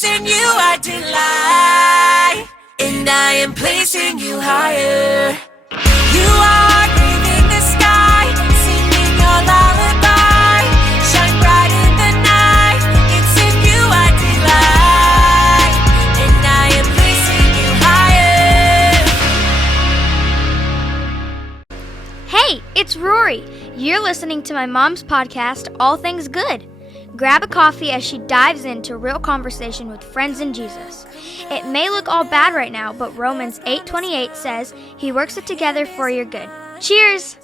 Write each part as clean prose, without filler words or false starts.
It's in you I delight, and I am placing you higher. You are breathing the sky, singing your lullaby. Shine bright in the night. It's in you I delight, and I am placing you higher. Hey, it's Rory. You're listening to my mom's podcast, All Things Good. Grab a coffee as she dives into real conversation with friends in Jesus. It may look all bad right now, but Romans 8:28 says he works it together for your good. Cheers!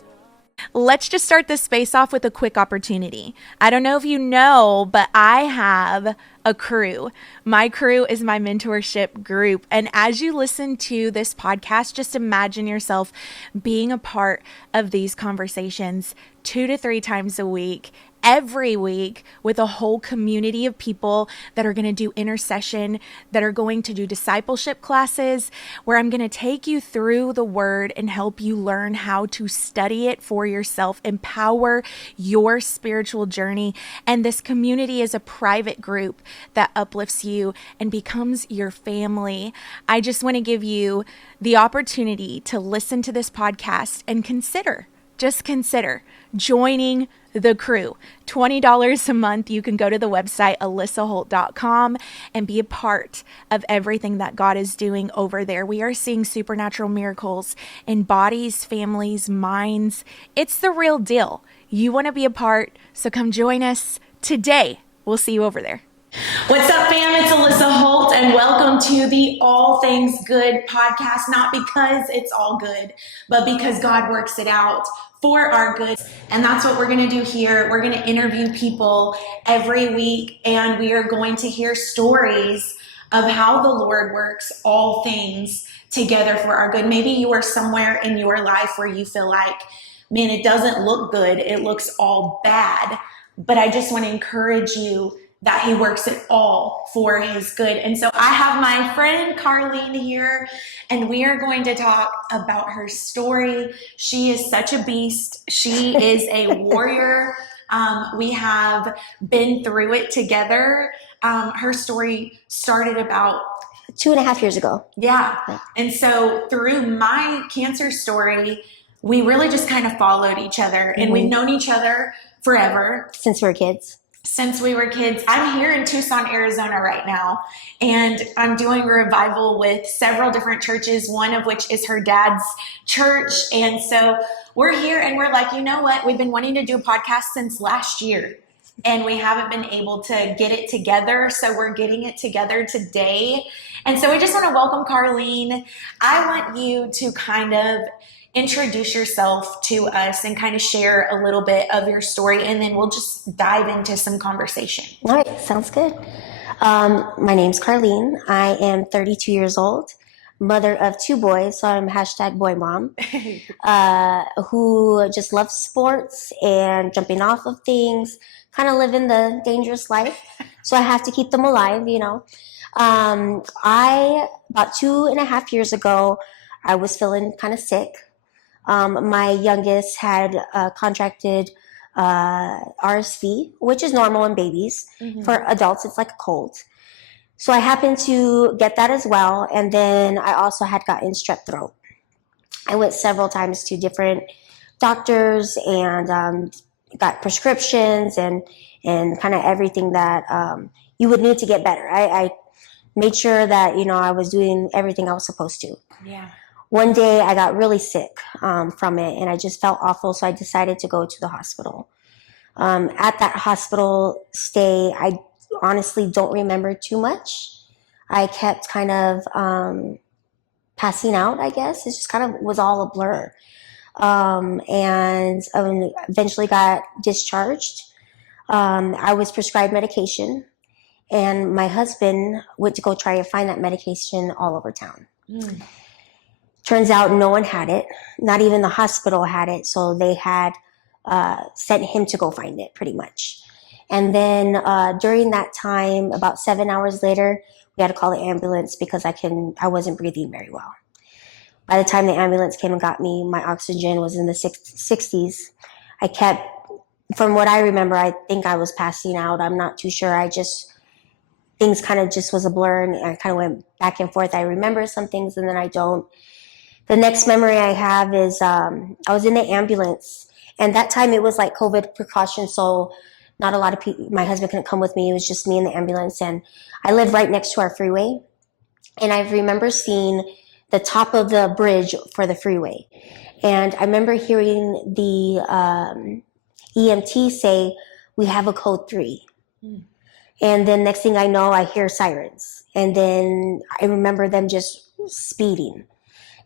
Let's just start this space off with a quick opportunity. I don't know if you know, but I have a crew. My crew is my mentorship group. And as you listen to this podcast, just imagine yourself being a part of these conversations 2 to 3 times a week, every week, with a whole community of people that are going to do intercession, that are going to do discipleship classes, where I'm going to take you through the word and help you learn how to study it for yourself, empower your spiritual journey. And this community is a private group that uplifts you and becomes your family. I just want to give you the opportunity to listen to this podcast and consider joining the crew. $20 a month. You can go to the website alissaholt.com and be a part of everything that God is doing over there. We are seeing supernatural miracles in bodies, families, minds. It's the real deal. You want to be a part, so come join us today. We'll see you over there. What's up, fam? It's Alissa Holt, and welcome to the All Things Good podcast. Not because it's all good, but because God works it out for our good. And that's what we're going to do here. We're going to interview people every week, and we are going to hear stories of how the Lord works all things together for our good. Maybe you are somewhere in your life where you feel like, man, it doesn't look good. It looks all bad. But I just want to encourage you that he works it all for his good. And so I have my friend Karlene here, and we are going to talk about her story. She is such a beast. She is a warrior. We have been through it together. Her story started about 2.5 years ago. Yeah. And so through my cancer story, we really just kind of followed each other, and we've known each other forever. Since we were kids. I'm here in Tucson, Arizona right now, and I'm doing a revival with several different churches, one of which is her dad's church. And so we're here, and we're like, you know what? We've been wanting to do a podcast since last year, and we haven't been able to get it together. So we're getting it together today. And so we just want to welcome Karlene. I want you to kind of introduce yourself to us and kind of share a little bit of your story, and then we'll just dive into some conversation. All right, sounds good. My name's Karlene. I am 32 years old, mother of 2 boys, so I'm #boy mom, who just loves sports and jumping off of things, kind of living the dangerous life. So I have to keep them alive, you know. About 2.5 years ago, I was feeling kind of sick. My youngest had contracted RSV, which is normal in babies. For adults, it's like a cold. So I happened to get that as well. And then I also had gotten strep throat. I went several times to different doctors and got prescriptions and kind of everything that you would need to get better. I made sure that, you know, I was doing everything I was supposed to. Yeah. One day I got really sick from it, and I just felt awful, so I decided to go to the hospital. At that hospital stay, I honestly don't remember too much. I kept kind of passing out, I guess. It just kind of was all a blur. And eventually got discharged. I was prescribed medication, and my husband went to go try to find that medication all over town. Turns out no one had it. Not even the hospital had it. So they had sent him to go find it, pretty much. And then during that time, about 7 hours later, we had to call the ambulance because I wasn't breathing very well. By the time the ambulance came and got me, my oxygen was in the 60s. From what I remember, I think I was passing out. I'm not too sure. I just things kind of just was a blur, and I kind of went back and forth. I remember some things and then I don't. The next memory I have is I was in the ambulance, and that time it was like COVID precautions, so not a lot of people, my husband couldn't come with me. It was just me in the ambulance, and I live right next to our freeway. And I remember seeing the top of the bridge for the freeway. And I remember hearing the EMT say, "We have a code 3." And then next thing I know, I hear sirens. And then I remember them just speeding.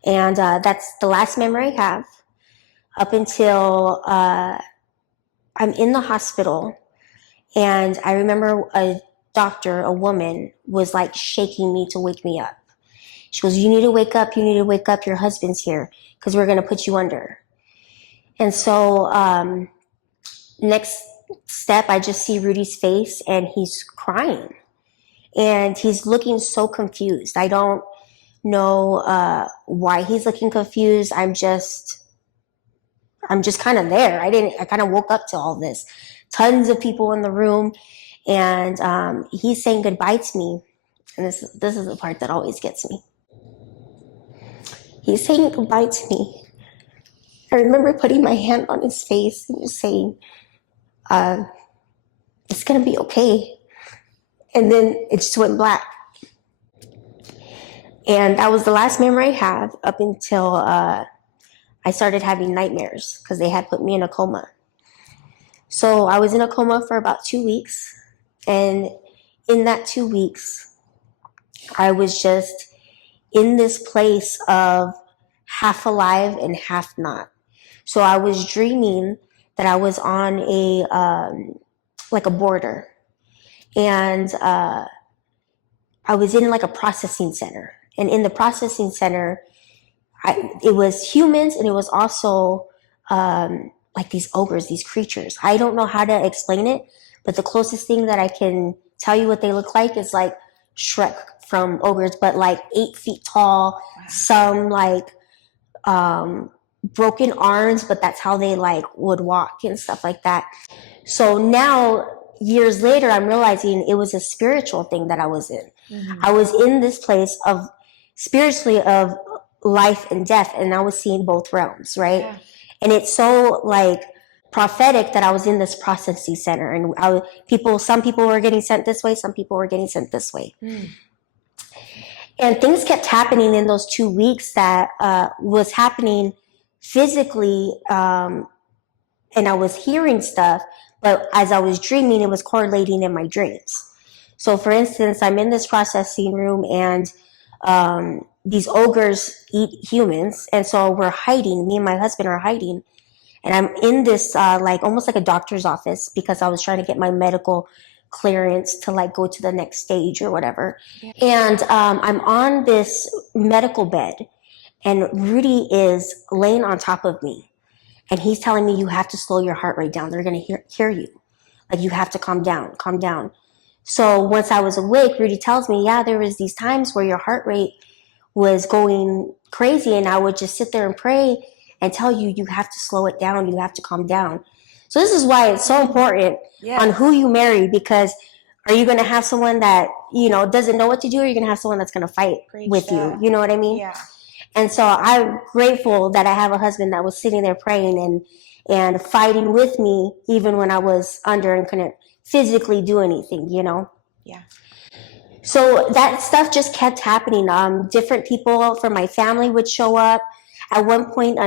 And that's the last memory I have up until I'm in the hospital. And I remember a doctor, a woman, was like shaking me to wake me up. She goes, "You need to wake up. You need to wake up. Your husband's here because we're going to put you under." And so next step, I just see Rudy's face and he's crying. And he's looking so confused. I don't know why he's looking confused. I'm just kind of there. I kind of woke up to all this. Tons of people in the room. And he's saying goodbye to me. And this is the part that always gets me. He's saying goodbye to me. I remember putting my hand on his face and just saying, "It's going to be okay." And then it just went black. And that was the last memory I have up until I started having nightmares because they had put me in a coma. So I was in a coma for about 2 weeks. And in that 2 weeks, I was just in this place of half alive and half not. So I was dreaming that I was on like a border. And I was in like a processing center. And in the processing center, it was humans, and it was also like these ogres, these creatures. I don't know how to explain it, but the closest thing that I can tell you what they look like is like Shrek from ogres, but like 8 feet tall. Wow. Some like broken arms, but that's how they like would walk and stuff like that. So now, years later, I'm realizing it was a spiritual thing that I was in. Mm-hmm. I was in this place of spiritually of life and death, and I was seeing both realms, right? Yeah. And it's so like prophetic that I was in this processing center, and some people were getting sent this way, some people were getting sent this way. And things kept happening in those 2 weeks that was happening physically, and I was hearing stuff, but as I was dreaming, it was correlating in my dreams. So for instance, I'm in this processing room, and these ogres eat humans, and so we're hiding. Me and my husband are hiding, and I'm in this like almost like a doctor's office because I was trying to get my medical clearance to like go to the next stage or whatever. Yeah. And I'm on this medical bed, and Rudy is laying on top of me, and he's telling me, "You have to slow your heart rate down. They're going to hear you. Like, you have to calm down, calm down." So once I was awake, Rudy tells me, "Yeah, there was these times where your heart rate was going crazy, and I would just sit there and pray and tell you, you have to slow it down, you have to calm down." So this is why it's so important on who you marry, because are you going to have someone that, doesn't know what to do, or are you going to have someone that's going to fight with you? You know what I mean? Yeah. And so I'm grateful that I have a husband that was sitting there praying and fighting with me, even when I was under and couldn't physically do anything, Yeah. So that stuff just kept happening. Different people from my family would show up. At one point,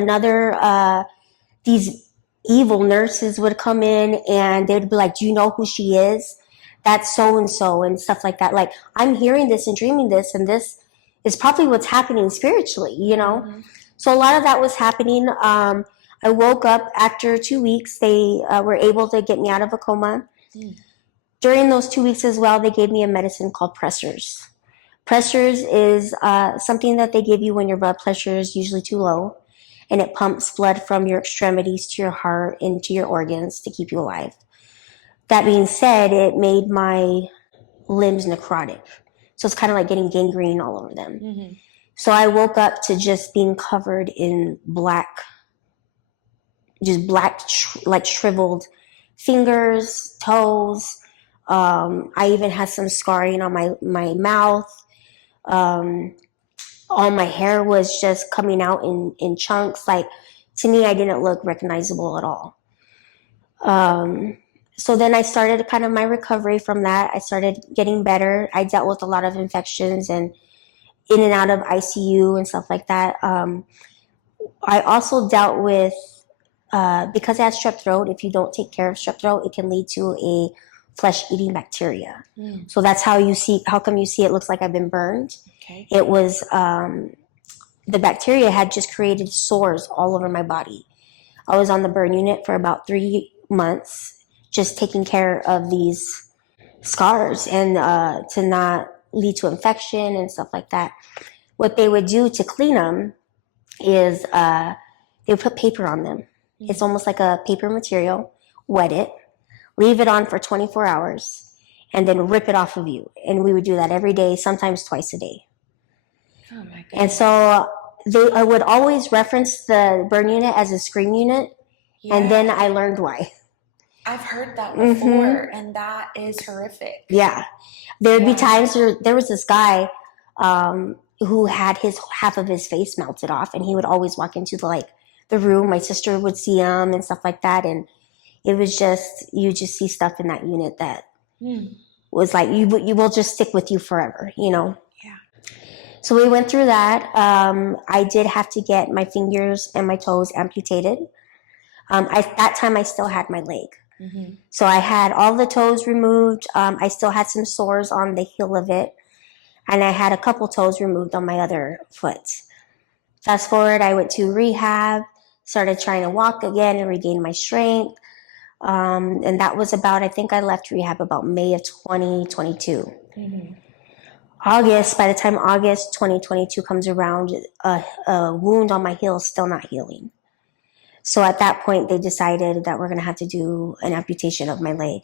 these evil nurses would come in, and they would be like, "Do you know who she is? That's so-and-so," and stuff like that. Like, I'm hearing this and dreaming this, and this is probably what's happening spiritually, Mm-hmm. So a lot of that was happening. I woke up after 2 weeks. They were able to get me out of a coma. Mm. During those 2 weeks as well, they gave me a medicine called pressors. Pressors is something that they give you when your blood pressure is usually too low, and it pumps blood from your extremities to your heart into your organs to keep you alive. That being said, it made my limbs necrotic. So it's kind of like getting gangrene all over them. Mm-hmm. So I woke up to just being covered in black, like shriveled fingers, toes, I even had some scarring on my mouth. All my hair was just coming out in chunks. Like, to me, I didn't look recognizable at all. So then I started kind of my recovery from that. I started getting better. I dealt with a lot of infections and in and out of ICU and stuff like that. I also dealt with, because I had strep throat, if you don't take care of strep throat, it can lead to a flesh-eating bacteria. So that's how come you see it looks like I've been burned. Okay. It was, the bacteria had just created sores all over my body. I was on the burn unit for about 3 months, just taking care of these scars and to not lead to infection and stuff like that. What they would do to clean them is they would put paper on them. It's almost like a paper material, wet it, leave it on for 24 hours, and then rip it off of you. And we would do that every day, sometimes twice a day. Oh my goodness. And so I would always reference the burn unit as a scream unit, and then I learned why. I've heard that before, and that is horrific. Yeah. There would be times there was this guy who had half of his face melted off, and he would always walk into the room. My sister would see him and stuff like that, and it was just, you just see stuff in that unit that was like, you will just stick with you forever, you know? Yeah. So we went through that. I did have to get my fingers and my toes amputated. At that time, I still had my leg. So I had all the toes removed. I still had some sores on the heel of it. And I had a couple toes removed on my other foot. Fast forward, I went to rehab, started trying to walk again and regain my strength. And that was I think I left rehab about May of 2022. By the time August 2022 comes around, a wound on my heel is still not healing. So at that point, they decided that we're going to have to do an amputation of my leg.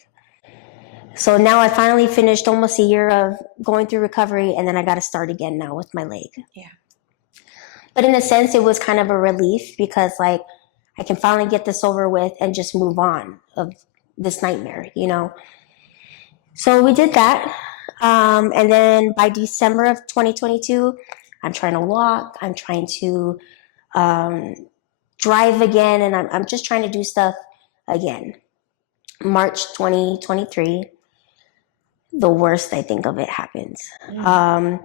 So now I finally finished almost a year of going through recovery, and then I got to start again now with my leg. Yeah. But in a sense, it was kind of a relief because, like, I can finally get this over with and just move on of this nightmare, you know? So we did that. And then by December of 2022, I'm trying to walk. I'm trying to drive again, and I'm just trying to do stuff again. March 2023, the worst I think of it happens. I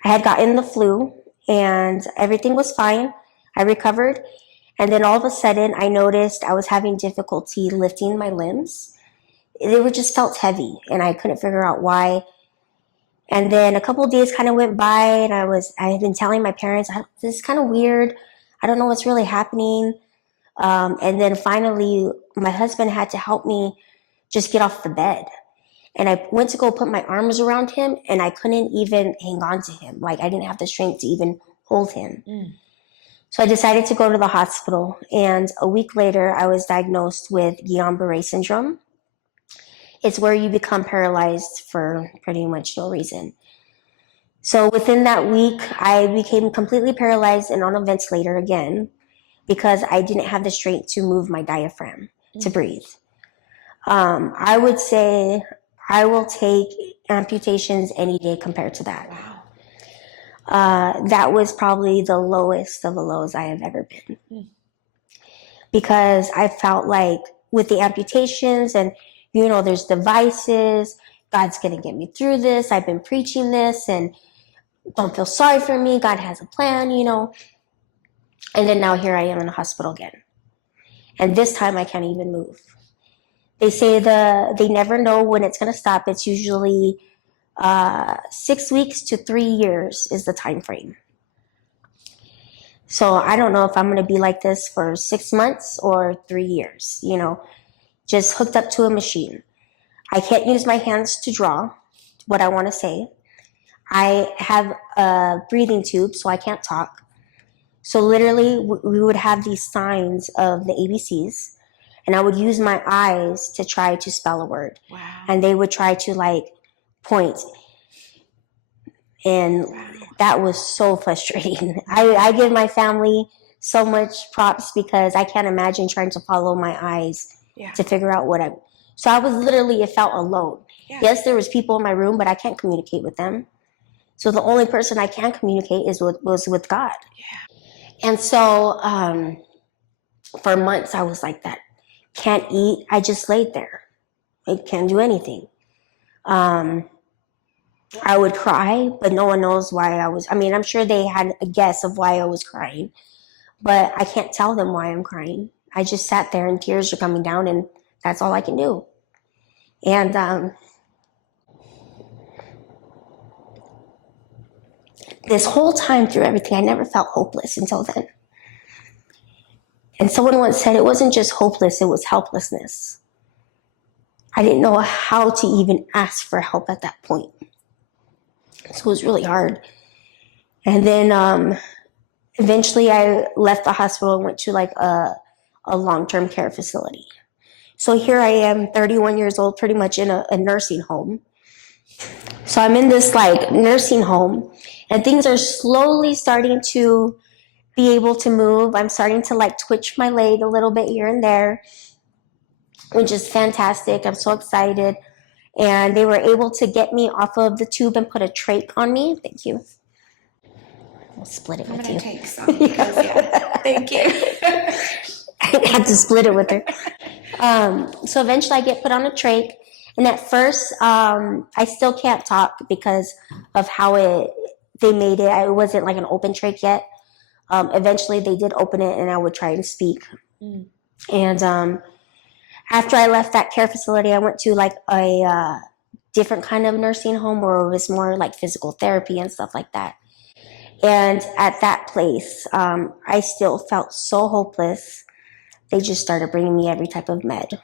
had gotten the flu, and everything was fine. I recovered, and then all of a sudden, I noticed I was having difficulty lifting my limbs. They were just felt heavy, and I couldn't figure out why. And then a couple of days kind of went by, and I had been telling my parents, this is kind of weird. I don't know what's really happening. And then finally, my husband had to help me just get off the bed. And I went to go put my arms around him, and I couldn't even hang on to him. Like, I didn't have the strength to even hold him. So I decided to go to the hospital. And a week later, I was diagnosed with Guillain-Barré syndrome. It's where you become paralyzed for pretty much no reason. So within that week, I became completely paralyzed and on a ventilator again because I didn't have the strength to move my diaphragm to breathe. I would say I will take amputations any day compared to that. Wow. That was probably the lowest of the lows I have ever been. Because I felt like with the amputations and, you know, there's devices, God's going to get me through this. I've been preaching this and don't feel sorry for me. God has a plan, you know. And then now here I am in the hospital again. And this time I can't even move. They say they never know when it's going to stop. It's usually 6 weeks to 3 years is the time frame. So I don't know if I'm going to be like this for 6 months or 3 years, you know, just hooked up to a machine. I can't use my hands to draw what I want to say. I have a breathing tube, so I can't talk. So literally, we would have these signs of the ABCs, and I would use my eyes to try to spell a word. Wow. And they would try to, like, point. And that was so frustrating. I give my family so much props because I can't imagine trying to follow my eyes to figure out what So I was literally, it felt alone. Yeah. Yes, there was people in my room, but I can't communicate with them. So the only person I can communicate was with God. Yeah. And so for months I was like that. Can't eat. I just laid there. I can't do anything. I would cry, but no one knows why I'm sure they had a guess of why I was crying, but I can't tell them why I'm crying. I just sat there and tears are coming down, and that's all I can do. And this whole time through everything, I never felt hopeless until then. And someone once said it wasn't just hopeless, it was helplessness. I didn't know how to even ask for help at that point. So it was really hard. And then eventually I left the hospital and went to like a long-term care facility. So here I am, 31 years old, pretty much in a nursing home. So I'm in this like nursing home, and things are slowly starting to be able to move. I'm starting to like twitch my leg a little bit here and there, which is fantastic. I'm so excited. And they were able to get me off of the tube and put a trach on me. Thank you. I'll split it with you. I'm going to take some because, yeah. Thank you. I had to split it with her. So eventually I get put on a trach. And at first, I still can't talk because of how they made it. It wasn't like an open trach yet. Eventually they did open it and I would try and speak. And after I left that care facility, I went to like a different kind of nursing home where it was more like physical therapy and stuff like that. And at that place, I still felt so hopeless. They just started bringing me every type of med.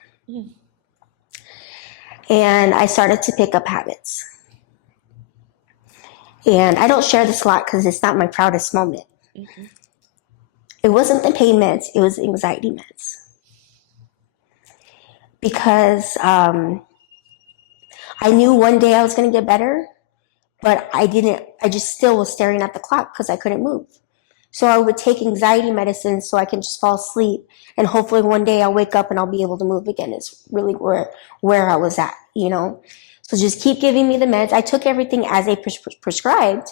And I started to pick up habits. And I don't share this a lot because it's not my proudest moment. It wasn't the pain meds, it was anxiety meds. Because I knew one day I was going to get better, but I just still was staring at the clock because I couldn't move. So I would take anxiety medicine so I can just fall asleep, and hopefully one day I'll wake up and I'll be able to move again. Is really where I was at, you know. So just keep giving me the meds. I took everything as they prescribed,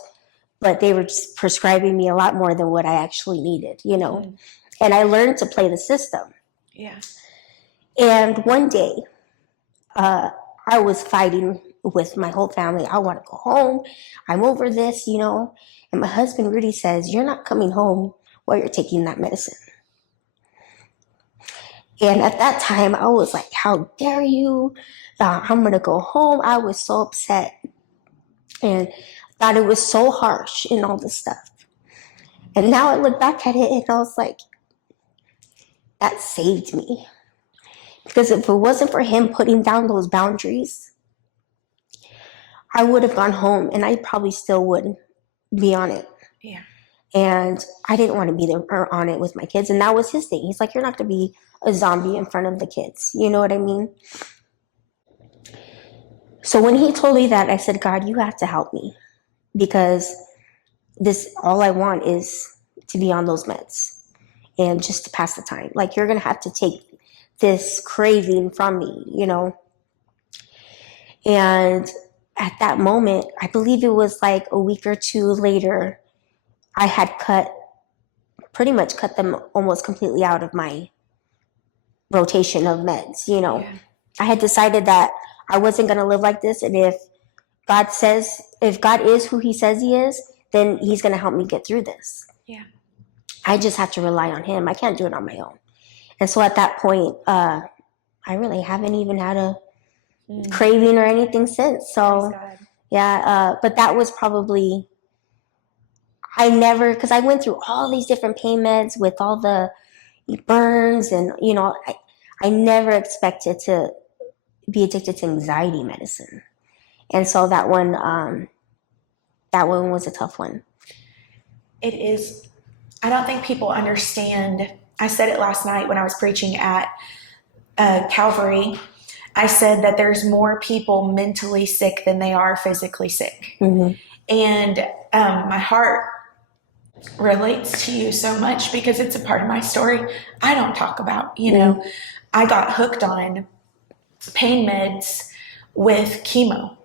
but they were just prescribing me a lot more than what I actually needed, you know. And I learned to play the system. Yeah. And one day, I was fighting with my whole family. I want to go home. I'm over this, you know. And my husband, Rudy, says, you're not coming home while you're taking that medicine. And at that time, I was like, how dare you? I'm going to go home. I was so upset and thought it was so harsh and all this stuff. And now I look back at it and I was like, that saved me. Because if it wasn't for him putting down those boundaries, I would have gone home and I probably still would be on it. Yeah. And I didn't want to be there or on it with my kids. And that was his thing. He's like, you're not going to be a zombie in front of the kids. You know what I mean? So when he told me that, I said, God, you have to help me. Because all I want is to be on those meds and just to pass the time. Like, you're going to have to take this craving from me, you know? And at that moment, I believe it was like a week or two later, I had pretty much cut them almost completely out of my rotation of meds, you know. Yeah. I had decided that I wasn't going to live like this. And if God is who he says he is, then he's going to help me get through this. Yeah. I just have to rely on him. I can't do it on my own. And so at that point, I really haven't even had a craving or anything since. So, yeah, but that was probably, because I went through all these different pain meds with all the burns and, you know, I never expected to be addicted to anxiety medicine. And so that one was a tough one. It is. I don't think people understand. I said it last night when I was preaching at Calvary. I said that there's more people mentally sick than they are physically sick. Mm-hmm. And my heart relates to you so much because it's a part of my story I don't talk about. You know, I got hooked on pain meds with chemo.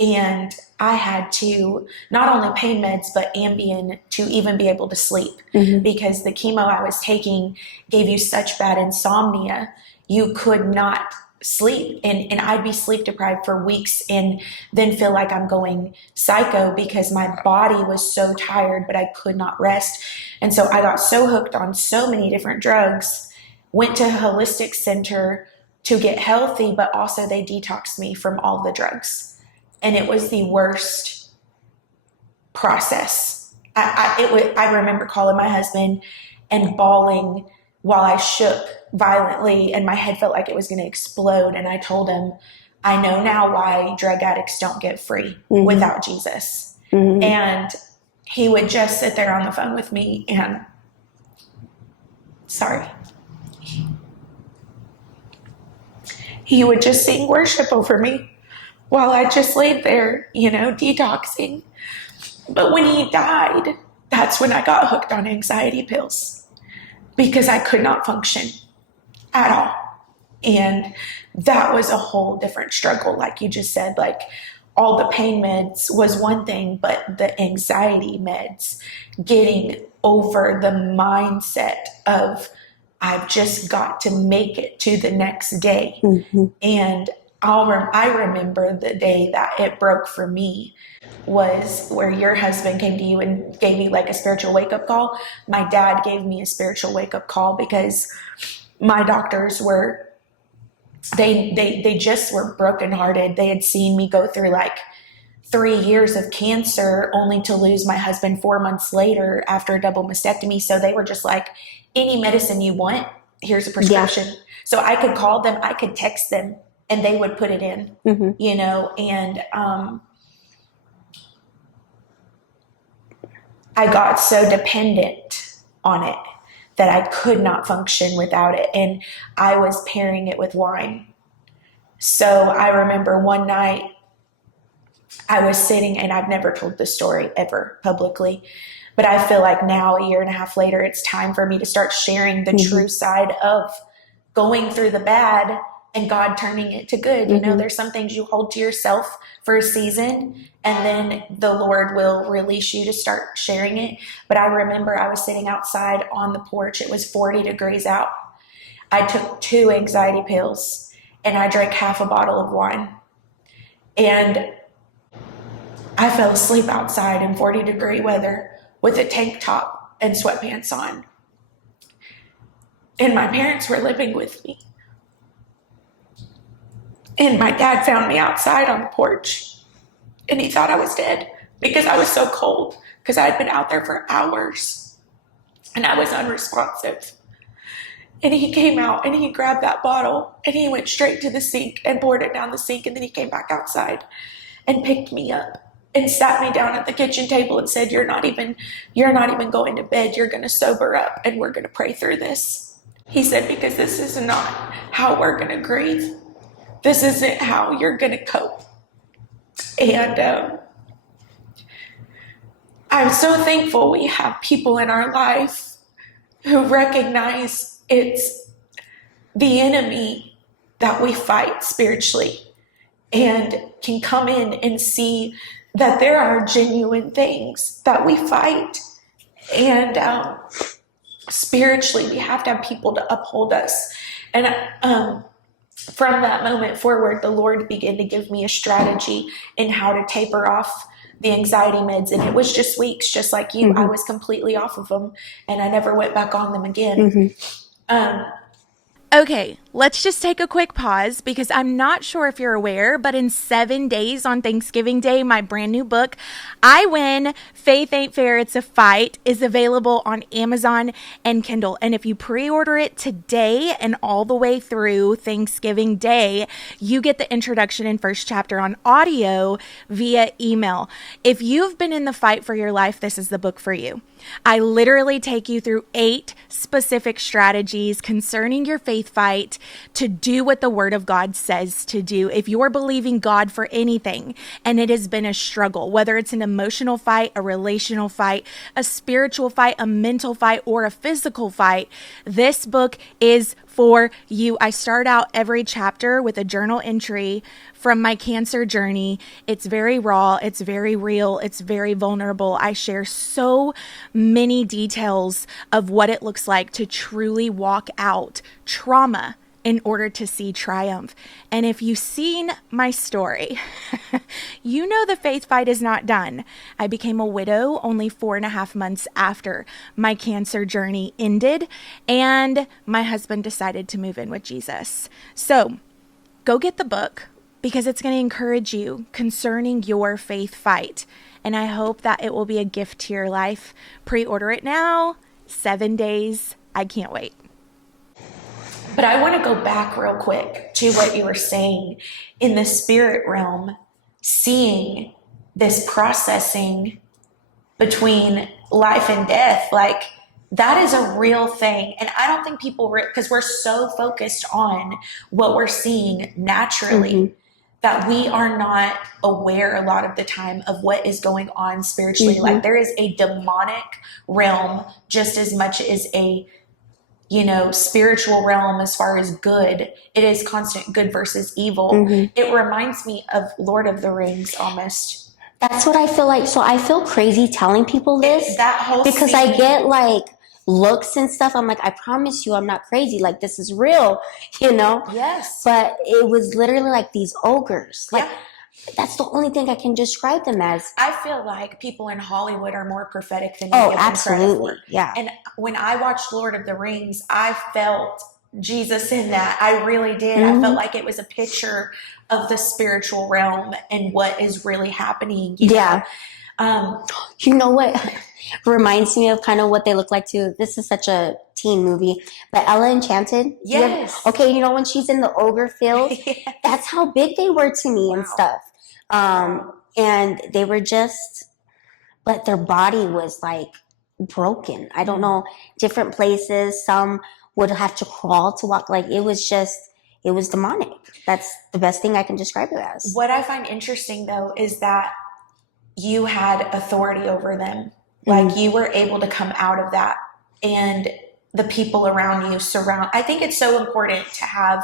And I had to not only pain meds, but Ambien to even be able to sleep, because the chemo I was taking gave you such bad insomnia, you could not sleep. And I'd be sleep deprived for weeks and then feel like I'm going psycho because my body was so tired, but I could not rest. And so I got so hooked on so many different drugs, went to a holistic center to get healthy, but also they detoxed me from all the drugs. And it was the worst process. I remember calling my husband and bawling while I shook violently and my head felt like it was going to explode. And I told him, I know now why drug addicts don't get free without Jesus. And he would just sit there on the phone with me and, he would just sing worship over me while I just laid there, detoxing. But when he died, that's when I got hooked on anxiety pills because I could not function at all. And that was a whole different struggle. Like you just said, like all the pain meds was one thing, but the anxiety meds, getting over the mindset of I've just got to make it to the next day. And I remember the day that it broke for me was where your husband came to you and gave me like a spiritual wake-up call. My dad gave me a spiritual wake-up call because my doctors were, they just were brokenhearted. They had seen me go through like 3 years of cancer only to lose my husband 4 months later after a double mastectomy. So they were just like, any medicine you want, here's a prescription. Yeah. So I could call them, I could text them, and they would put it in, and I got so dependent on it that I could not function without it. And I was pairing it with wine. So I remember one night I was sitting, and I've never told this story ever publicly, but I feel like now, a year and a half later, it's time for me to start sharing the true side of going through the bad and God turning it to good. There's some things you hold to yourself for a season, and then the Lord will release you to start sharing it. But I remember I was sitting outside on the porch. It was 40 degrees out. I took 2 anxiety pills, and I drank half a bottle of wine. And I fell asleep outside in 40-degree weather with a tank top and sweatpants on. And my parents were living with me. And my dad found me outside on the porch, and he thought I was dead because I was so cold, because I had been out there for hours and I was unresponsive. And he came out and he grabbed that bottle and he went straight to the sink and poured it down the sink. And then he came back outside and picked me up and sat me down at the kitchen table and said, you're not even going to bed. You're going to sober up and we're going to pray through this. He said, because this is not how we're going to grieve. This isn't how you're going to cope. And I'm so thankful we have people in our life who recognize it's the enemy that we fight spiritually and can come in and see that there are genuine things that we fight. And spiritually, we have to have people to uphold us. And from that moment forward, the Lord began to give me a strategy in how to taper off the anxiety meds. And it was just weeks, just like you. I was completely off of them, and I never went back on them again. Okay, let's just take a quick pause because I'm not sure if you're aware, but in 7 days on Thanksgiving Day, my brand new book, I Win, Faith Ain't Fair, It's a Fight, is available on Amazon and Kindle. And if you pre-order it today and all the way through Thanksgiving Day, you get the introduction and first chapter on audio via email. If you've been in the fight for your life, this is the book for you. I literally take you through 8 specific strategies concerning your faith fight to do what the Word of God says to do. If you're believing God for anything and it has been a struggle, whether it's an emotional fight, a relational fight, a spiritual fight, a mental fight, or a physical fight, this book is for you. I start out every chapter with a journal entry from my cancer journey. It's very raw, it's very real, it's very vulnerable. I share so many details of what it looks like to truly walk out trauma in order to see triumph. And if you've seen my story, you know the faith fight is not done. I became a widow only 4.5 months after my cancer journey ended, and my husband decided to move in with Jesus. So go get the book, because it's going to encourage you concerning your faith fight. And I hope that it will be a gift to your life. Pre-order it now, 7 days. I can't wait. But I want to go back real quick to what you were saying in the spirit realm, seeing this processing between life and death. Like, that is a real thing. And I don't think people, because we're so focused on what we're seeing naturally, that we are not aware a lot of the time of what is going on spiritually. Like, there is a demonic realm just as much as a spiritual realm as far as good. It is constant good versus evil. It reminds me of Lord of the Rings almost. That's what I feel like. So I feel crazy telling people this because I get like looks and stuff. I'm like, I promise you I'm not crazy. Like, this is real, Yes. But it was literally like these ogres. Like, that's the only thing I can describe them as. I feel like people in Hollywood are more prophetic than we give them credit for. Yeah. And when I watched Lord of the Rings, I felt Jesus in that. I really did. I felt like it was a picture of the spiritual realm and what is really happening. You know what reminds me of kind of what they look like too? This is such a teen movie, but Ella Enchanted. Yes. Okay, when she's in the ogre field, that's how big they were to me and stuff. And they were just, but their body was like broken. I don't know, different places. Some would have to crawl to walk. Like, it was demonic. That's the best thing I can describe it as. What I find interesting though is that you had authority over them. Like, you were able to come out of that, and the people around you I think it's so important to have,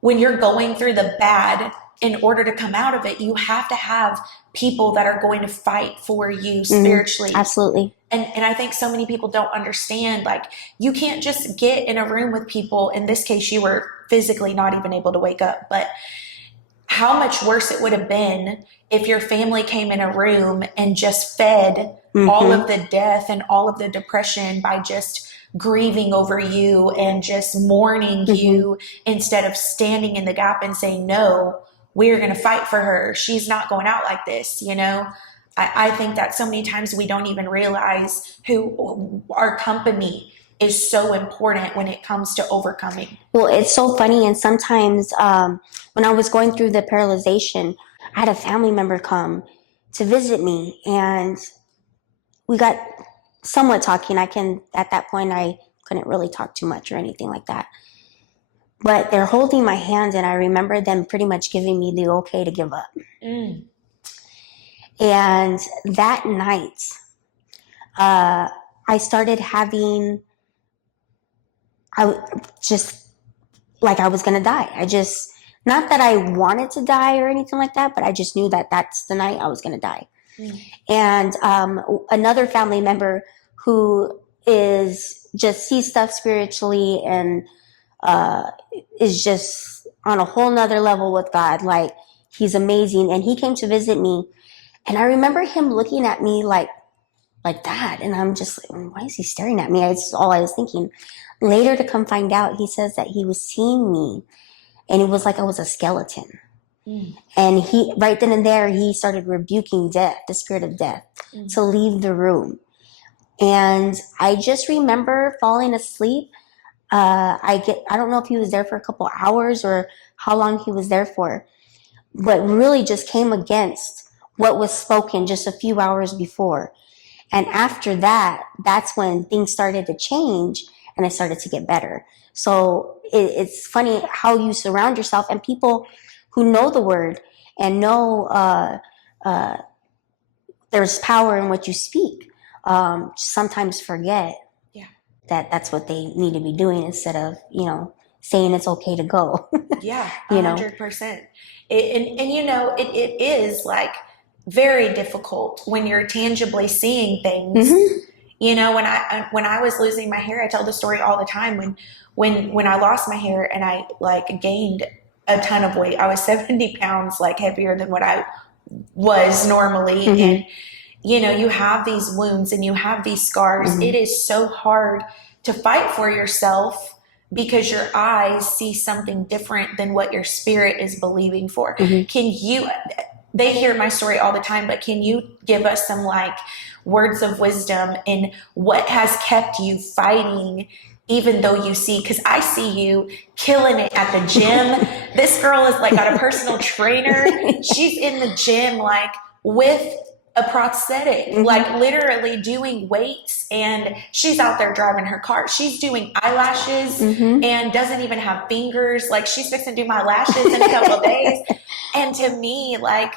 when you're going through the bad, in order to come out of it, you have to have people that are going to fight for you spiritually. Absolutely. And I think so many people don't understand, like, you can't just get in a room with people. In this case, you were physically not even able to wake up, but how much worse it would have been if your family came in a room and just fed all of the death and all of the depression by just grieving over you and just mourning you, instead of standing in the gap and saying, no, we're going to fight for her. She's not going out like this. I think that so many times we don't even realize who our company is so important when it comes to overcoming. Well, it's so funny. And sometimes when I was going through the paralyzation, I had a family member come to visit me, and we got somewhat talking. At that point, I couldn't really talk too much or anything like that. But they're holding my hand, and I remember them pretty much giving me the okay to give up. And that night, I started having, I just, like I was going to die. Not that I wanted to die or anything like that, but I just knew that that's the night I was going to die. And another family member who sees stuff spiritually and is just on a whole nother level with God. Like, he's amazing. And he came to visit me. And I remember him looking at me like that. And I'm just like, why is he staring at me? That's all I was thinking. Later, to come find out, he says that he was seeing me, and it was like I was a skeleton. And he, right then and there, he started rebuking death, the spirit of death, to leave the room. And I just remember falling asleep. I don't know if he was there for a couple hours or how long he was there for, but really just came against what was spoken just a few hours before. And after that, that's when things started to change and it started to get better. So it's funny how you surround yourself, and people who know the word and know there's power in what you speak sometimes forget that that's what they need to be doing, instead of, saying it's okay to go. Yeah, You know? 100%. It is like very difficult when you're tangibly seeing things. When I was losing my hair, I tell the story all the time. When I lost my hair and I like gained a ton of weight, I was 70 pounds like heavier than what I was normally. And you have these wounds and you have these scars. It is so hard to fight for yourself because your eyes see something different than what your spirit is believing for. They hear my story all the time, but can you give us some like words of wisdom in what has kept you fighting, even though you see, because I see you killing it at the gym. This girl is like got a personal trainer. She's in the gym like with a prosthetic, like literally doing weights, and she's out there driving her car. She's doing eyelashes and doesn't even have fingers. Like she's fixing to do my lashes in a couple of days. And to me, like,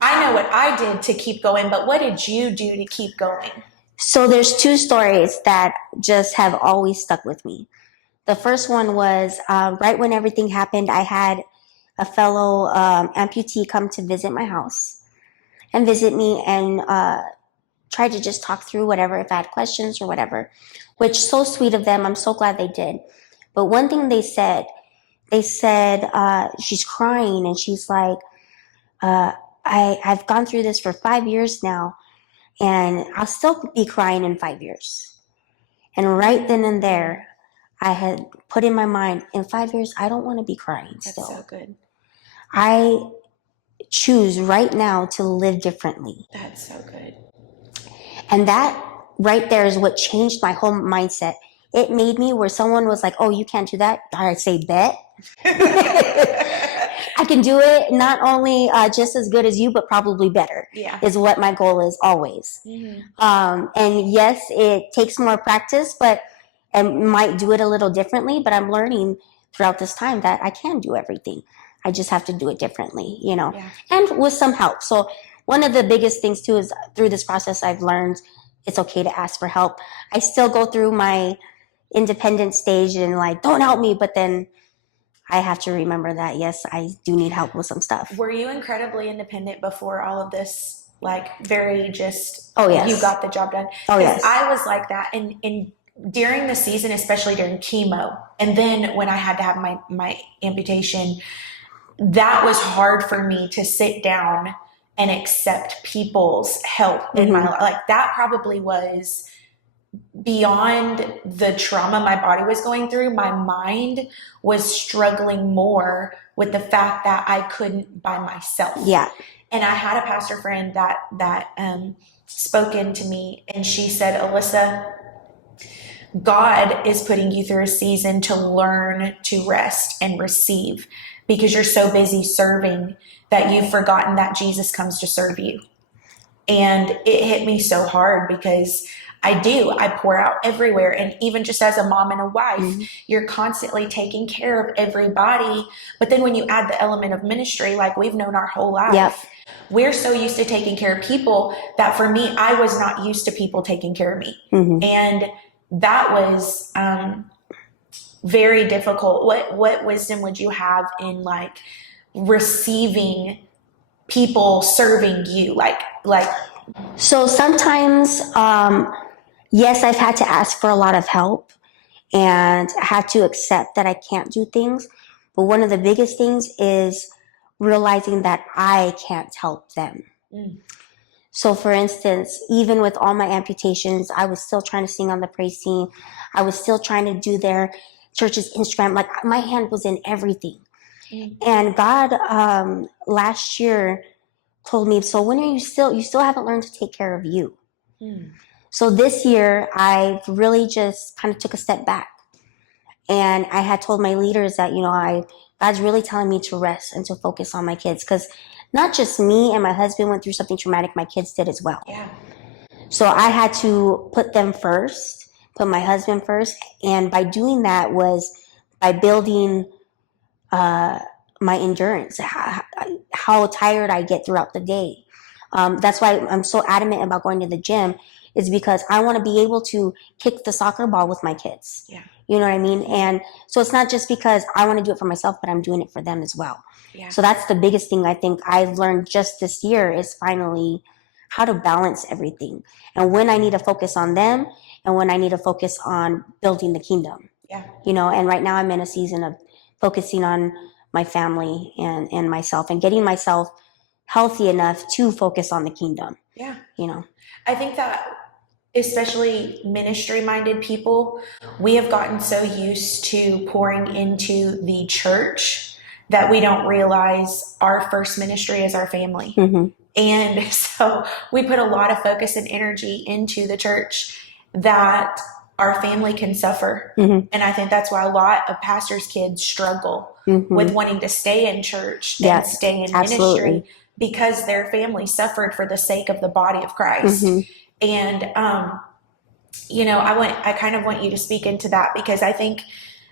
I know what I did to keep going, but what did you do to keep going? So there's two stories that just have always stuck with me. The first one was right when everything happened, I had a fellow amputee come to visit my house and visit me and try to just talk through whatever, if I had questions or whatever, which so sweet of them. I'm so glad they did. But one thing they said she's crying and she's like, I've gone through this for 5 years now and I'll still be crying in 5 years. And right then and there, I had put in my mind, in 5 years, I don't want to be crying still. That's so good. I choose right now to live differently. That's so good. And that right there is what changed my whole mindset. It made me where someone was like, oh, you can't do that. I say, bet. I can do it not only just as good as you, but probably better. Yeah. Is what my goal is always. And yes, it takes more practice, and might do it a little differently, but I'm learning throughout this time that I can do everything. I just have to do it differently, and with some help. So one of the biggest things too is through this process, I've learned it's okay to ask for help. I still go through my independent stage and like, don't help me. But then I have to remember that, yes, I do need help with some stuff. Were you incredibly independent before all of this? Like very just, oh yes, you got the job done? Oh yes. I was like that. And during the season, especially during chemo, and then when I had to have my amputation, that was hard for me to sit down and accept people's help in my life. Like that probably was beyond the trauma my body was going through. My mind was struggling more with the fact that I couldn't by myself. Yeah. And I had a pastor friend that spoke into me, and she said, Alissa, God is putting you through a season to learn to rest and receive, because you're so busy serving that you've forgotten that Jesus comes to serve you. And it hit me so hard because I pour out everywhere. And even just as a mom and a wife, you're constantly taking care of everybody. But then when you add the element of ministry, like we've known our whole life, we're so used to taking care of people that for me, I was not used to people taking care of me. And that was very difficult. What wisdom would you have in like receiving people serving you? Like so sometimes, yes, I've had to ask for a lot of help and I have to accept that I can't do things. But one of the biggest things is realizing that I can't help them. So for instance, even with all my amputations, I was still trying to sing on the praise team. I was still trying to do their church's Instagram. Like my hand was in everything. And God, last year told me, so when are you still haven't learned to take care of you. So this year I've really just kind of took a step back, and I had told my leaders that, God's really telling me to rest and to focus on my kids, because not just me and my husband went through something traumatic, my kids did as well. Yeah. So I had to put them first, put my husband first. And by doing that was by building my endurance, how tired I get throughout the day. That's why I'm so adamant about going to the gym, is because I want to be able to kick the soccer ball with my kids. Yeah. You know what I mean? And so it's not just because I want to do it for myself, but I'm doing it for them as well. Yeah. So that's the biggest thing I think I've learned just this year is finally how to balance everything and when I need to focus on them and when I need to focus on building the kingdom. Yeah. You know, and right now I'm in a season of focusing on my family and myself and getting myself healthy enough to focus on the kingdom. Yeah. You know, I think that especially ministry-minded people, we have gotten so used to pouring into the church that we don't realize our first ministry is our family. Mm-hmm. And so we put a lot of focus and energy into the church that our family can suffer. Mm-hmm. And I think that's why a lot of pastors' kids struggle Mm-hmm. with wanting to stay in church Yeah, and stay in absolutely. ministry because their family suffered for the sake of the body of Christ. Mm-hmm. And, you know, I kind of want you to speak into that because I think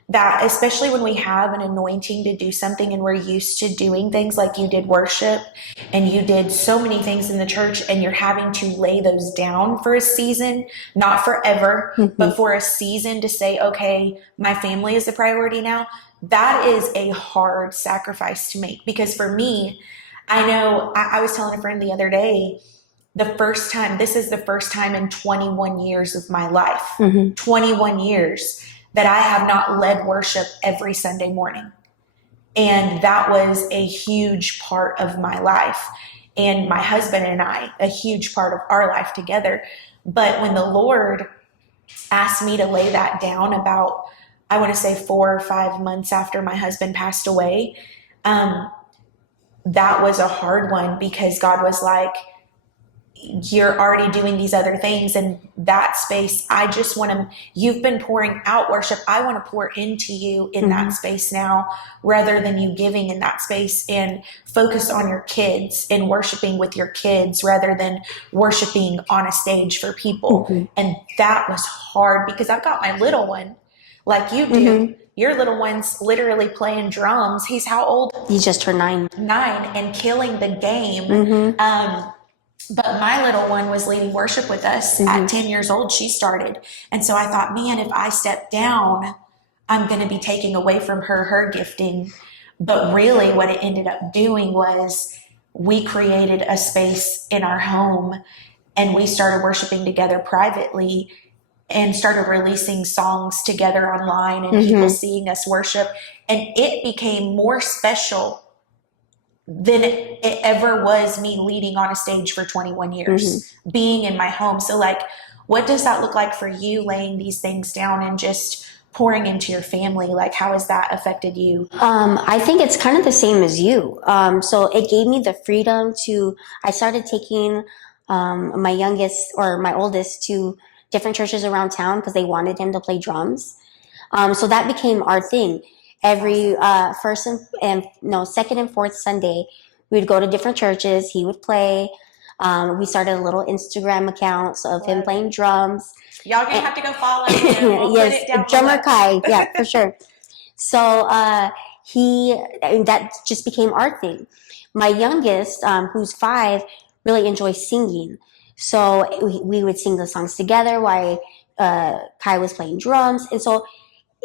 that especially when we have an anointing to do something and we're used to doing things like you did worship and you did so many things in the church and you're having to lay those down for a season, not forever, Mm-hmm. but for a season to say, okay, my family is the priority now. That is a hard sacrifice to make because for me, I know I was telling a friend the other day, this is the first time in 21 years of my life, Mm-hmm. 21 years that I have not led worship every Sunday morning. And that was a huge part of my life. And my husband and I, a huge part of our life together. But when the Lord asked me to lay that down about, I want to say 4 or 5 months after my husband passed away, that was a hard one because God was like, you're already doing these other things and that space. I just want to, you've been pouring out worship. I want to pour into you in that space now rather than you giving in that space and focus on your kids and worshiping with your kids rather than worshiping on a stage for people. Mm-hmm. And that was hard because I've got my little one like you do. Mm-hmm. Your little one's literally playing drums. He's how old? He just turned 9. 9 and killing the game. Mm-hmm. But my little one was leading worship with us at 10 years old. She started. And so I thought, man, if I step down, I'm going to be taking away from her gifting. But really what it ended up doing was we created a space in our home and we started worshiping together privately and started releasing songs together online and people seeing us worship. And it became more special than it ever was me leading on a stage for 21 years, being in my home. So like, what does that look like for you laying these things down and just pouring into your family? Like, how has that affected you? I think it's kind of the same as you. So it gave me the freedom I started taking my youngest or my oldest to different churches around town because they wanted him to play drums. So that became our thing. Every second and fourth Sunday, we'd go to different churches. He would play. We started a little Instagram account of him playing drums. Y'all gonna have to go follow him. We'll yes, put it down drummer below. Kai, yeah, for sure. So that just became our thing. My youngest, who's 5, really enjoys singing. So we would sing the songs together while Kai was playing drums, and so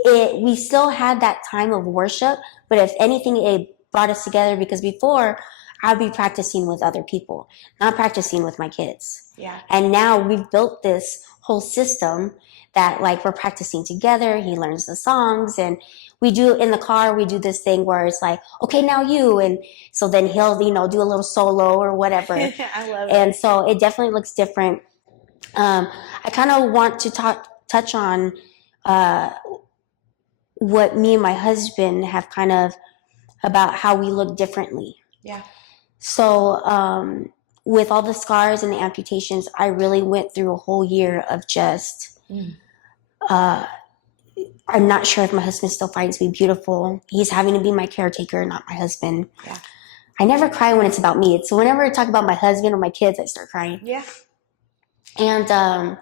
we still had that time of worship, but if anything, it brought us together because before I'd be practicing with other people, not practicing with my kids. Yeah. And now we've built this whole system that like we're practicing together. He learns the songs and we do in the car, we do this thing where it's like, okay, now you. And so then he'll, do a little solo or whatever. I love it. And so it definitely looks different. I kind of want to touch on, what me and my husband have kind of about how we look differently. Yeah. So with all the scars and the amputations, I really went through a whole year of just, I'm not sure if my husband still finds me beautiful. He's having to be my caretaker, not my husband. Yeah. I never cry when it's about me. So whenever I talk about my husband or my kids, I start crying. Yeah. And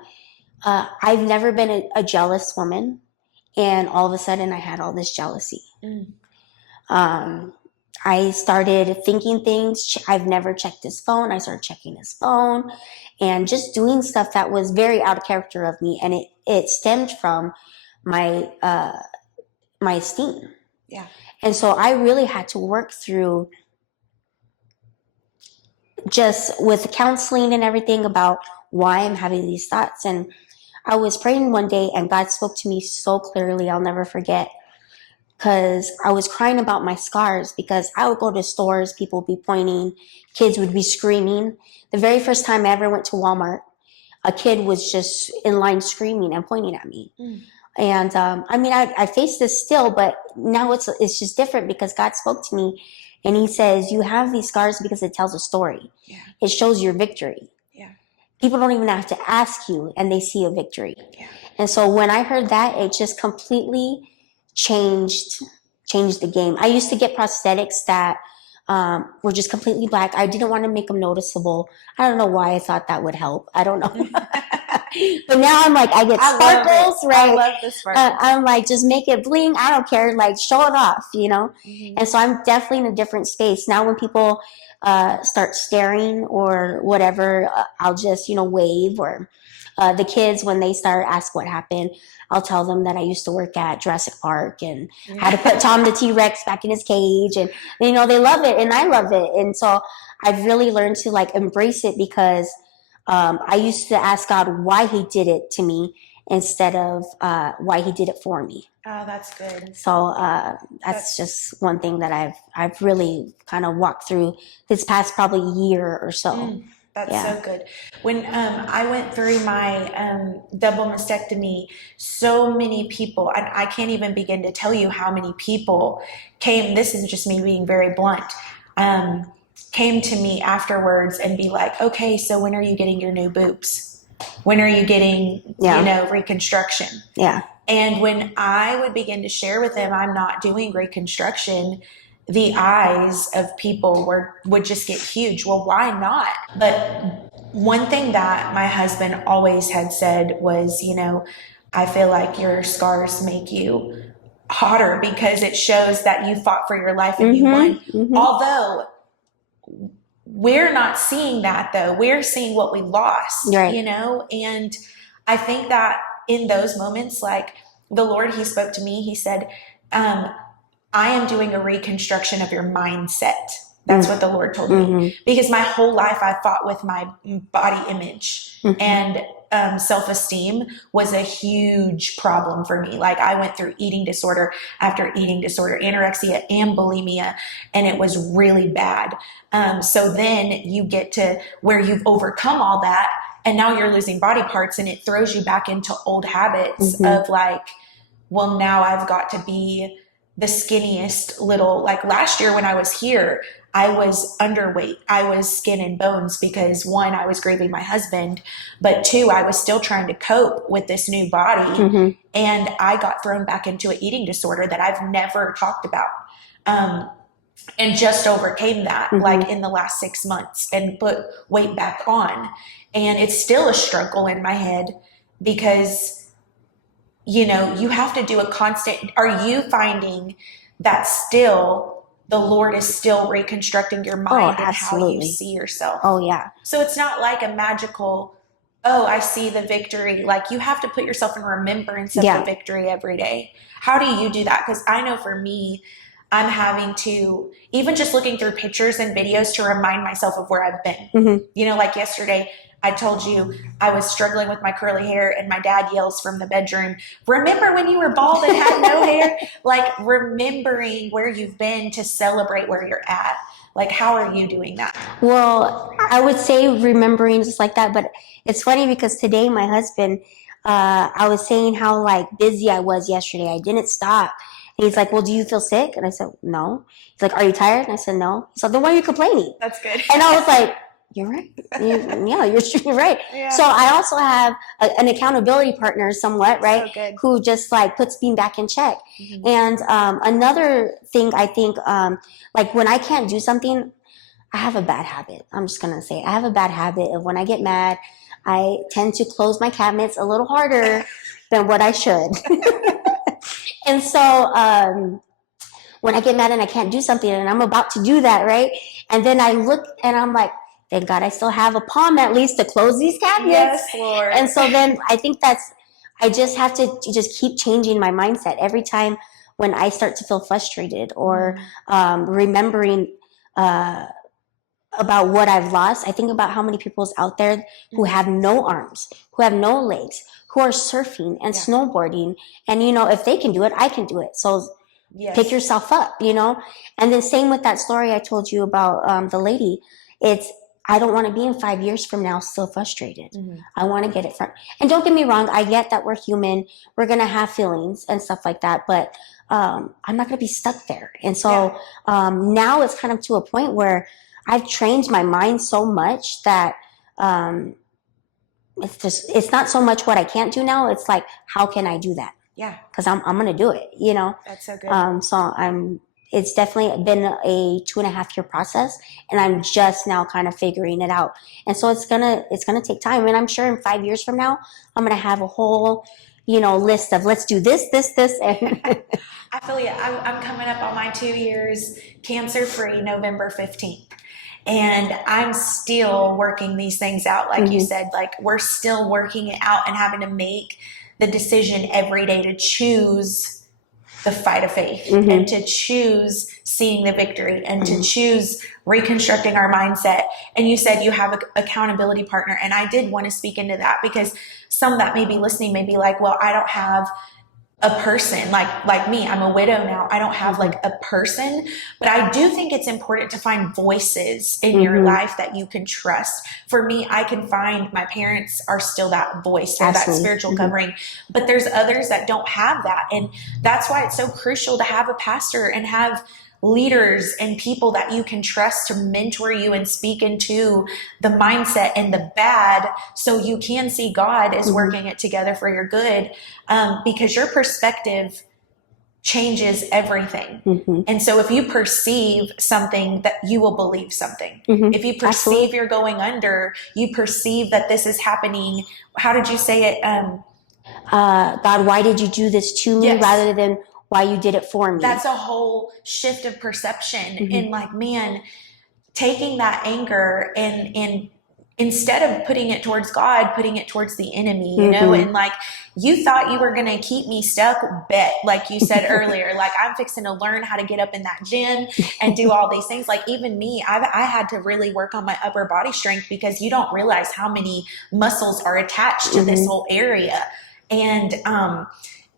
I've never been a jealous woman. And all of a sudden, I had all this jealousy. I started thinking things. I've never checked his phone. I started checking his phone and just doing stuff that was very out of character of me. And it stemmed from my my esteem. Yeah. And so I really had to work through just with counseling and everything about why I'm having these thoughts. And I was praying one day and God spoke to me so clearly, I'll never forget. Because I was crying about my scars, because I would go to stores, people would be pointing, kids would be screaming. The very first time I ever went to Walmart, a kid was just in line screaming and pointing at me. And I mean, I face this still, but now it's just different because God spoke to me and he says, you have these scars because it tells a story. Yeah. It shows your victory. Yeah. People don't even have to ask you and they see a victory. Yeah. And so when I heard that, it just completely changed the game. I used to get prosthetics that were just completely black. I didn't want to make them noticeable. I don't know why I thought that would help. I don't know. But now I'm like, I get sparkles, right? I love the sparkles. I'm like, just make it bling. I don't care. Like, show it off, you know? And so I'm definitely in a different space. Now when people start staring or whatever, I'll just, wave. Or the kids, when they start ask what happened, I'll tell them that I used to work at Jurassic Park and how to put Tom the T-Rex back in his cage. And, they love it and I love it. And so I've really learned to like embrace it, because I used to ask God why he did it to me instead of why he did it for me. Oh, that's good. So that's just one thing that I've really kind of walked through this past probably year or so. That's so good. When I went through my double mastectomy, so many people, I can't even begin to tell you how many people came, this is just me being very blunt, came to me afterwards and be like, okay, so when are you getting your new boobs? When are you getting, reconstruction? Yeah. And when I would begin to share with them, I'm not doing reconstruction, the eyes of people would just get huge. Well, why not? But one thing that my husband always had said was, I feel like your scars make you hotter because it shows that you fought for your life and you won. Although we're not seeing that, though. We're seeing what we lost, and I think that in those moments, like the Lord, he spoke to me, he said, I am doing a reconstruction of your mindset. That's what the Lord told me. Because my whole life I fought with my body image, and self-esteem was a huge problem for me. Like I went through eating disorder after eating disorder, anorexia and bulimia, and it was really bad. So then you get to where you've overcome all that, and now you're losing body parts, and it throws you back into old habits of like, well, now I've got to be the skinniest little, like last year when I was here, I was underweight. I was skin and bones because one, I was grieving my husband, but two, I was still trying to cope with this new body. And I got thrown back into an eating disorder that I've never talked about. And just overcame that like in the last 6 months and put weight back on. And it's still a struggle in my head because you have to do a constant, are you finding that still the Lord is still reconstructing your mind and how you see yourself? Oh, yeah. So it's not like a magical, I see the victory. Like you have to put yourself in remembrance of the victory every day. How do you do that? Because I know for me, I'm having to, even just looking through pictures and videos to remind myself of where I've been. Like yesterday, I told you I was struggling with my curly hair and my dad yells from the bedroom, remember when you were bald and had no hair? Like remembering where you've been to celebrate where you're at. Like, how are you doing that? Well, I would say remembering just like that, but it's funny because today my husband, I was saying how like busy I was yesterday. I didn't stop. And he's like, well, do you feel sick? And I said, no. He's like, are you tired? And I said, no. He's like, then why are you complaining? That's good. And I was like, you're right. You're right. Yeah. So I also have an accountability partner somewhat, right? So who just like puts me back in check. And another thing I think, like when I can't do something, I have a bad habit. I'm just going to say I have a bad habit of when I get mad, I tend to close my cabinets a little harder than what I should. And so when I get mad and I can't do something and I'm about to do that, right? And then I look and I'm like, thank God I still have a palm at least to close these cabinets. Yes, Lord. And so then I think that's I just have to just keep changing my mindset every time when I start to feel frustrated or remembering about what I've lost. I think about how many people's out there who have no arms, who have no legs, who are surfing and snowboarding. And, if they can do it, I can do it. So pick yourself up, And then same with that story I told you about the lady. I don't want to be in 5 years from now still frustrated. I want to get it from. And don't get me wrong, I get that we're human. We're going to have feelings and stuff like that. But I'm not going to be stuck there. And so now it's kind of to a point where I've trained my mind so much that it's not so much what I can't do now. It's like, how can I do that? Yeah. Because I'm going to do it, That's so good. It's definitely been a 2.5 year process, and I'm just now kind of figuring it out. And so it's gonna take time. And I'm sure in 5 years from now, I'm gonna have a whole, list of let's do this. I feel you. I'm coming up on my 2 years cancer-free November 15th. And I'm still working these things out. Like you said, like we're still working it out and having to make the decision every day to choose the fight of faith and to choose seeing the victory and to choose reconstructing our mindset. And you said you have an accountability partner. And I did want to speak into that because some that may be listening may be like, well, I don't have a person like me. I'm a widow now. I don't have like a person, but I do think it's important to find voices in your life that you can trust. For me, I can find my parents are still that voice or that spiritual covering, but there's others that don't have that. And that's why it's so crucial to have a pastor and have leaders and people that you can trust to mentor you and speak into the mindset and the bad so you can see God is working it together for your good, because your perspective changes everything. And so if you perceive something, that you will believe something. If you perceive you're going under, you perceive that this is happening. How did you say it? God, why did you do this to me rather than why you did it for me? That's a whole shift of perception. And like, man, taking that anger and instead of putting it towards God, putting it towards the enemy, and like, you thought you were going to keep me stuck, bet, like you said earlier, like I'm fixing to learn how to get up in that gym and do all these things. Like even me, I had to really work on my upper body strength because you don't realize how many muscles are attached to this whole area. And,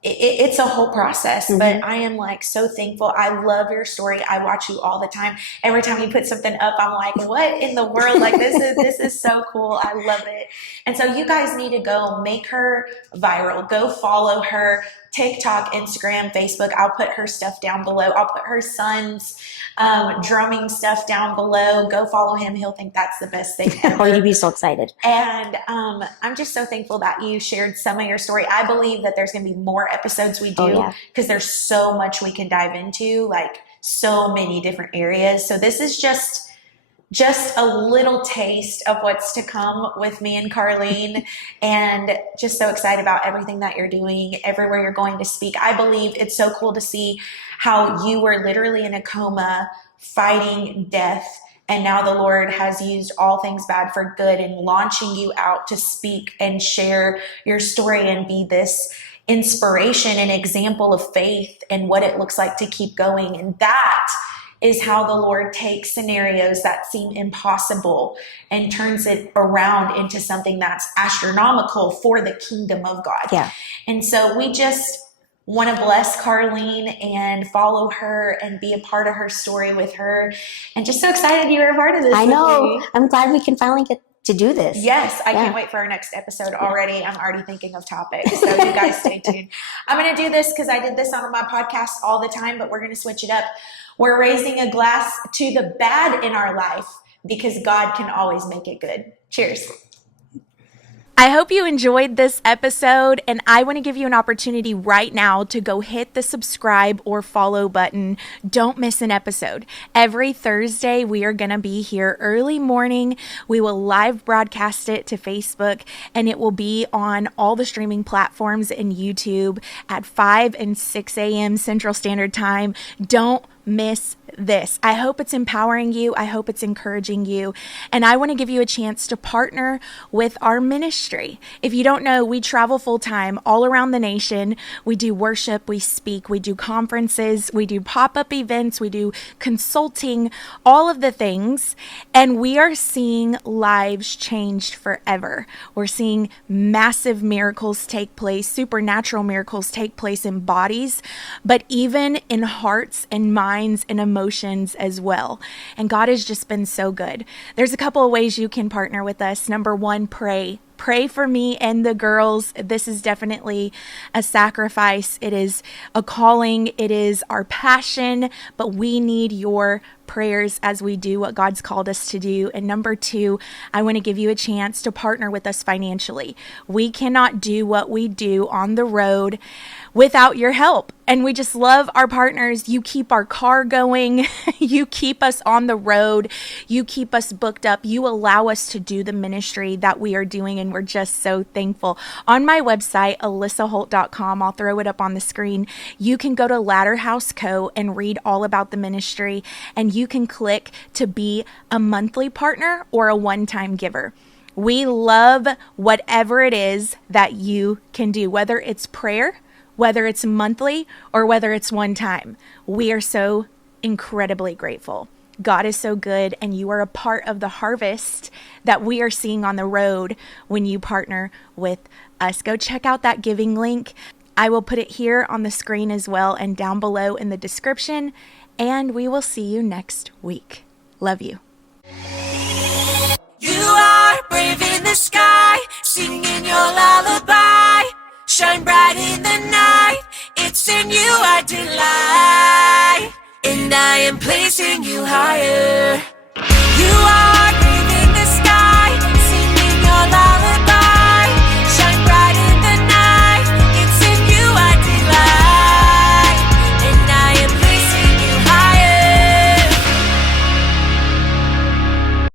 it's a whole process, but I am like so thankful. I love your story. I watch you all the time. Every time you put something up, I'm like, what in the world? Like this is so cool. I love it. And so you guys need to go make her viral. Go follow her TikTok, Instagram, Facebook. I'll put her stuff down below. I'll put her son's drumming stuff down below. Go follow him. He'll think that's the best thing ever. Oh, you'd be so excited. And I'm just so thankful that you shared some of your story. I believe that there's going to be more episodes we do because there's so much we can dive into, like so many different areas. So this is just a little taste of what's to come with me and Karlene, and just so excited about everything that you're doing, everywhere you're going to speak. I believe it's so cool to see how you were literally in a coma fighting death, and now the Lord has used all things bad for good and launching you out to speak and share your story and be this inspiration and example of faith and what it looks like to keep going. And that is how the Lord takes scenarios that seem impossible and turns it around into something that's astronomical for the kingdom of God. Yeah. And so we just want to bless Karlene and follow her and be a part of her story with her. And just so excited you're a part of this. I know. I'm glad we can finally get to do this. Yes, I can't wait for our next episode already. I'm already thinking of topics, so you guys stay tuned. I'm going to do this because I did this on my podcast all the time, but we're going to switch it up. We're raising a glass to the bad in our life because God can always make it good. Cheers. I hope you enjoyed this episode, and I want to give you an opportunity right now to go hit the subscribe or follow button. Don't miss an episode. Every Thursday, we are going to be here early morning. We will live broadcast it to Facebook, and it will be on all the streaming platforms and YouTube at 5 and 6 a.m. Central Standard Time. Don't miss this. I hope it's empowering you. I hope it's encouraging you. And I want to give you a chance to partner with our ministry. If you don't know, we travel full time all around the nation. We do worship, we speak, we do conferences, we do pop-up events, we do consulting, all of the things. And we are seeing lives changed forever. We're seeing massive miracles take place, supernatural miracles take place in bodies, but even in hearts and minds and emotions as well. And God has just been so good. There's a couple of ways you can partner with us. Number one, pray. Pray for me and the girls. This is definitely a sacrifice. It is a calling. It is our passion, but we need your prayers as we do what God's called us to do. And number two, I want to give you a chance to partner with us financially. We cannot do what we do on the road without your help. And we just love our partners. You keep our car going. You keep us on the road. You keep us booked up. You allow us to do the ministry that we are doing. And we're just so thankful. On my website, AlissaHolt.com, I'll throw it up on the screen. You can go to Ladder House Co. and read all about the ministry. And you can click to be a monthly partner or a one-time giver. We love whatever it is that you can do, whether it's prayer, whether it's monthly, or whether it's one time. We are so incredibly grateful. God is so good, and you are a part of the harvest that we are seeing on the road when you partner with us. Go check out that giving link. I will put it here on the screen as well and down below in the description, and we will see you next week. Love you. You are brave in the sky, singing your lullaby. Shine bright in the night, it's in you I delight. And I am placing you higher. You are